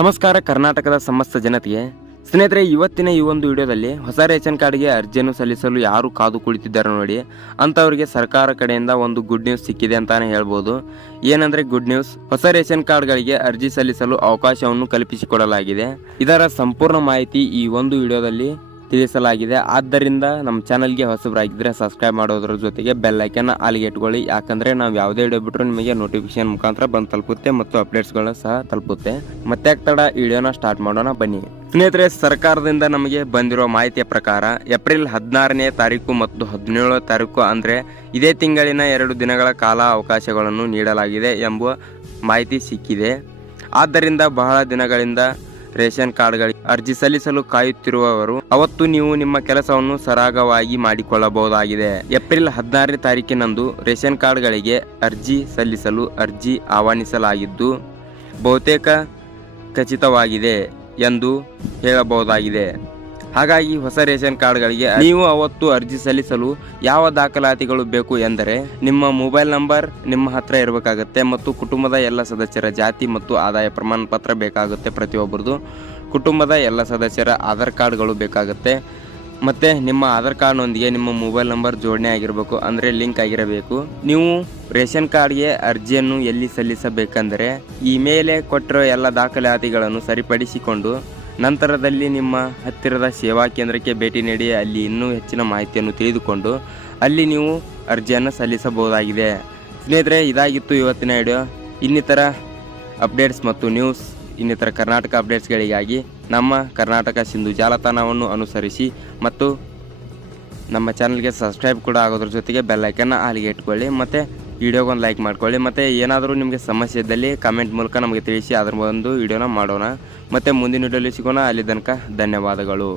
ನಮಸ್ಕಾರ ಕರ್ನಾಟಕದ ಸಮಸ್ತ ಜನತೆಗೆ ಸ್ನೇಹಿತರೆ, ಇವತ್ತಿನ ಈ ಒಂದು ವಿಡಿಯೋದಲ್ಲಿ ಹೊಸ ರೇಷನ್ ಕಾರ್ಡ್ಗೆ ಅರ್ಜಿಯನ್ನು ಸಲ್ಲಿಸಲು ಯಾರು ಕಾದು ಕುಳಿತಿದ್ದಾರೆ ನೋಡಿ, ಅಂಥವರಿಗೆ ಸರ್ಕಾರ ಕಡೆಯಿಂದ ಒಂದು ಗುಡ್ ನ್ಯೂಸ್ ಸಿಕ್ಕಿದೆ ಅಂತಾನೆ ಹೇಳ್ಬೋದು. ಏನಂದ್ರೆ ಗುಡ್ ನ್ಯೂಸ್, ಹೊಸ ರೇಷನ್ ಕಾರ್ಡ್ಗಳಿಗೆ ಅರ್ಜಿ ಸಲ್ಲಿಸಲು ಅವಕಾಶವನ್ನು ಕಲ್ಪಿಸಿಕೊಡಲಾಗಿದೆ. ಇದರ ಸಂಪೂರ್ಣ ಮಾಹಿತಿ ಈ ಒಂದು ವಿಡಿಯೋದಲ್ಲಿ ತಿಳಿಸಲಾಗಿದೆ. ಆದ್ದರಿಂದ ನಮ್ಮ ಚಾನಲ್ಗೆ ಹೊಸಬರಾಗಿದ್ದರೆ ಸಬ್ಸ್ಕ್ರೈಬ್ ಮಾಡೋದ್ರ ಜೊತೆಗೆ ಬೆಲ್ ಐಕನ್ ಆಲ್ಗೆ ಇಟ್ಕೊಳ್ಳಿ. ಯಾಕಂದರೆ ನಾವು ಯಾವುದೇ ವಿಡಿಯೋ ಬಿಟ್ಟರು ನಿಮಗೆ ನೋಟಿಫಿಕೇಶನ್ ಮುಖಾಂತರ ಬಂದು ತಲುಪುತ್ತೆ ಮತ್ತು ಅಪ್ಡೇಟ್ಸ್ಗಳನ್ನ ಸಹ ತಲುಪುತ್ತೆ. ಮತ್ತೆ ತಡ ವಿಡಿಯೋನ ಸ್ಟಾರ್ಟ್ ಮಾಡೋಣ ಬನ್ನಿ. ಸ್ನೇಹಿತರೆ, ಸರ್ಕಾರದಿಂದ ನಮಗೆ ಬಂದಿರುವ ಮಾಹಿತಿಯ ಪ್ರಕಾರ ಏಪ್ರಿಲ್ 16ನೇ ತಾರೀಕು ಮತ್ತು 17ನೇ ತಾರೀಕು ಅಂದರೆ ಇದೇ ತಿಂಗಳಿನ 2 ದಿನಗಳ ಕಾಲ ಅವಕಾಶಗಳನ್ನು ನೀಡಲಾಗಿದೆ ಎಂಬ ಮಾಹಿತಿ ಸಿಕ್ಕಿದೆ. ಆದ್ದರಿಂದ ಬಹಳ ದಿನಗಳಿಂದ ರೇಷನ್ ಕಾರ್ಡ್ಗಳಿಗೆ ಅರ್ಜಿ ಸಲ್ಲಿಸಲು ಕಾಯುತ್ತಿರುವವರು ಅವತ್ತು ನೀವು ನಿಮ್ಮ ಕೆಲಸವನ್ನು ಸರಾಗವಾಗಿ ಮಾಡಿಕೊಳ್ಳಬಹುದಾಗಿದೆ. ಏಪ್ರಿಲ್ 16ನೇ ತಾರೀಕಿನಂದು ರೇಷನ್ ಕಾರ್ಡ್ಗಳಿಗೆ ಅರ್ಜಿ ಸಲ್ಲಿಸಲು ಅರ್ಜಿ ಆಹ್ವಾನಿಸಲಾಗಿದ್ದು ಬಹುತೇಕ ಖಚಿತವಾಗಿದೆ ಎಂದು ಹೇಳಬಹುದಾಗಿದೆ. ಹಾಗಾಗಿ ಹೊಸ ರೇಷನ್ ಕಾರ್ಡ್ಗಳಿಗೆ ನೀವು ಅವತ್ತು ಅರ್ಜಿ ಸಲ್ಲಿಸಲು ಯಾವ ದಾಖಲಾತಿಗಳು ಬೇಕು ಎಂದರೆ ನಿಮ್ಮ ಮೊಬೈಲ್ ನಂಬರ್ ನಿಮ್ಮ ಹತ್ರ ಇರಬೇಕಾಗುತ್ತೆ ಮತ್ತು ಕುಟುಂಬದ ಎಲ್ಲ ಸದಸ್ಯರ ಜಾತಿ ಮತ್ತು ಆದಾಯ ಪ್ರಮಾಣ ಪತ್ರ ಬೇಕಾಗುತ್ತೆ. ಪ್ರತಿಯೊಬ್ಬರದು ಕುಟುಂಬದ ಎಲ್ಲ ಸದಸ್ಯರ ಆಧಾರ್ ಕಾರ್ಡ್ಗಳು ಬೇಕಾಗುತ್ತೆ. ಮತ್ತು ನಿಮ್ಮ ಆಧಾರ್ ಕಾರ್ಡ್ನೊಂದಿಗೆ ನಿಮ್ಮ ಮೊಬೈಲ್ ನಂಬರ್ ಜೋಡಣೆ ಆಗಿರಬೇಕು, ಅಂದರೆ ಲಿಂಕ್ ಆಗಿರಬೇಕು. ನೀವು ರೇಷನ್ ಕಾರ್ಡ್ಗೆ ಅರ್ಜಿಯನ್ನು ಎಲ್ಲಿ ಸಲ್ಲಿಸಬೇಕೆಂದರೆ ಈ ಮೇಲೆ ಕೊಟ್ಟಿರೋ ಎಲ್ಲ ದಾಖಲಾತಿಗಳನ್ನು ಸರಿಪಡಿಸಿಕೊಂಡು ನಂತರದಲ್ಲಿ ನಿಮ್ಮ ಹತ್ತಿರದ ಸೇವಾ ಕೇಂದ್ರಕ್ಕೆ ಭೇಟಿ ನೀಡಿ ಅಲ್ಲಿ ಇನ್ನೂ ಹೆಚ್ಚಿನ ಮಾಹಿತಿಯನ್ನು ತಿಳಿದುಕೊಂಡು ಅಲ್ಲಿ ನೀವು ಅರ್ಜಿಯನ್ನು ಸಲ್ಲಿಸಬಹುದಾಗಿದೆ. ಸ್ನೇಹಿತರೆ, ಇದಾಗಿತ್ತು ಇವತ್ತಿನ ವಿಡಿಯೋ. ಇನ್ನಿತರ ಅಪ್ಡೇಟ್ಸ್ ಮತ್ತು ನ್ಯೂಸ್, ಇನ್ನಿತರ ಕರ್ನಾಟಕ ಅಪ್ಡೇಟ್ಸ್ಗಳಿಗಾಗಿ ನಮ್ಮ ಕರ್ನಾಟಕ ಸಿಂಧು ಜಾಲತಾಣವನ್ನು ಅನುಸರಿಸಿ ಮತ್ತು ನಮ್ಮ ಚಾನಲ್ಗೆ ಸಬ್ಸ್ಕ್ರೈಬ್ ಕೂಡ ಆಗೋದ್ರ ಜೊತೆಗೆ ಬೆಲ್ ಐಕನ್ನ ಆಲಿಗೆ ಇಟ್ಕೊಳ್ಳಿ. ಮತ್ತು ವಿಡಿಯೋಗೊಂದು ಲೈಕ್ ಮಾಡ್ಕೊಳ್ಳಿ. ಮತ್ತು ಏನಾದರೂ ನಿಮಗೆ ಸಮಸ್ಯೆ ಇದ್ದಲ್ಲಿ ಕಮೆಂಟ್ ಮೂಲಕ ನಮಗೆ ತಿಳಿಸಿ, ಅದರ ಒಂದು ವಿಡಿಯೋನ ಮಾಡೋಣ. ಮತ್ತು ಮುಂದಿನ ವಿಡಿಯೋಲಿ ಸಿಗೋಣ. ಅಲ್ಲಿ ತನಕ ಧನ್ಯವಾದಗಳು.